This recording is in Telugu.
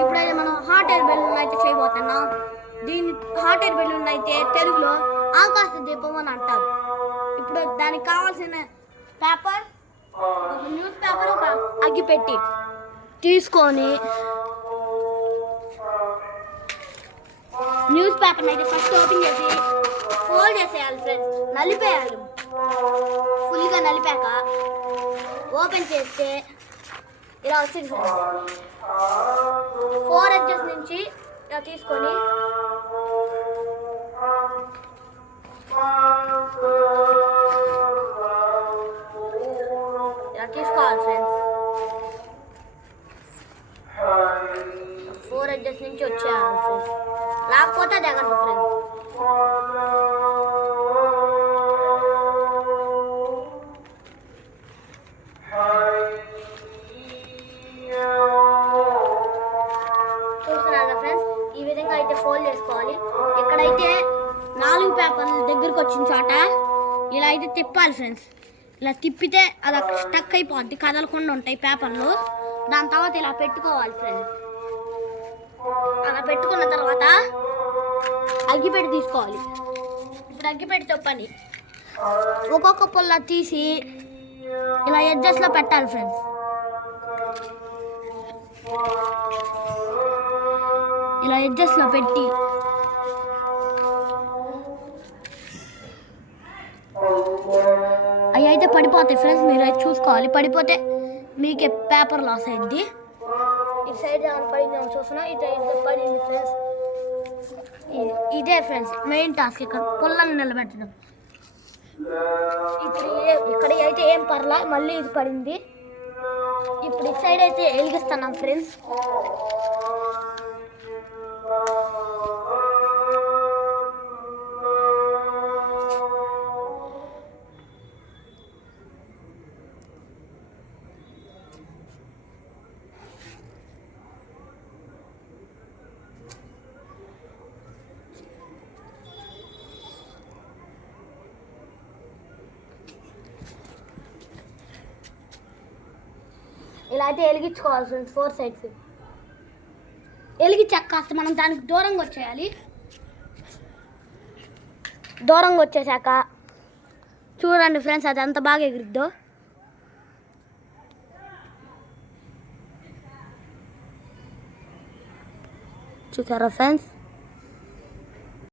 ఇప్పుడైతే మనం హాట్ ఎయిర్ బెలూన్ అయితే చేయబోతున్నాం. దీన్ని హాట్ ఎయిర్ బెలూన్ అయితే తెలుగులో ఆకాశ దీపం అని అంటారు. ఇప్పుడు దానికి కావాల్సిన పేపర్, ఒక న్యూస్ పేపర్, ఒక అగ్గిపెట్టి తీసుకొని న్యూస్ పేపర్ని అయితే ఫస్ట్ ఓపెన్ చేసి ఫోల్డ్ చేసేయాలి ఫ్రెండ్స్, నలిపేయాలి. ఫుల్గా నలిపాక ఓపెన్ చేస్తే ఇలా వచ్చింది ఫ్రెండ్స్. 4 ఎడ్జెస్ నుంచి ఇలా తీసుకొని ఇలా తీసుకోవాలి ఫ్రెండ్స్. 4 ఎడ్జెస్ నుంచి వచ్చేయాలి ఫ్రెండ్స్, రాకపోతే దగ్గర ఫ్రెండ్స్. చూస్తున్నారా ఫ్రెండ్స్, ఈ విధంగా అయితే ఫోల్డ్ చేసుకోవాలి. ఇక్కడైతే 4 పేపర్ల దగ్గరకు వచ్చిన చోట ఇలా అయితే తిప్పాలి ఫ్రెండ్స్. ఇలా తిప్పితే అది అక్కడ స్టక్ అయిపోద్ది, కదలకుండా ఉంటాయి పేపర్లు. దాని తర్వాత ఇలా పెట్టుకోవాలి ఫ్రెండ్స్. అలా పెట్టుకున్న తర్వాత అగ్గిపెట్టి తీసుకోవాలి. ఇప్పుడు అగ్గిపెట్టితో పని ఒక్కొక్క పుల్ల తీసి ఇలా ఎడ్జెస్లో పెట్టాలి ఫ్రెండ్స్. ఇలా ఎడ్జెస్లో పెట్టి అవి అయితే పడిపోతాయి ఫ్రెండ్స్. మీరు అయితే చూసుకోవాలి, పడిపోతే మీకే పేపర్ లాస్ అయింది. ఇటు సైడ్ పడింది చూస్తున్నా, ఇటు పడింది ఫ్రెండ్స్. ఇదే ఫ్రెండ్స్ మెయిన్ టాస్క్, ఇక్కడ పుల్లని నిలబెట్టడం. ఇప్పుడు ఇక్కడ అయితే ఏం పర్లా, మళ్ళీ ఇది పడింది. ఇప్పుడు ఇటు సైడ్ అయితే వెలిగిస్తున్నాం ఫ్రెండ్స్. ఇలా అయితే వెలిగించుకోవాలి ఫ్రెండ్స్. 4 సైడ్స్ వెలిగించాక కాస్త మనం దానికి దూరంగా వచ్చేయాలి. దూరంగా వచ్చేసాక చూడండి ఫ్రెండ్స్, అది ఎంత బాగా ఎగిరిద్దో. చూసారా ఫ్రెండ్స్?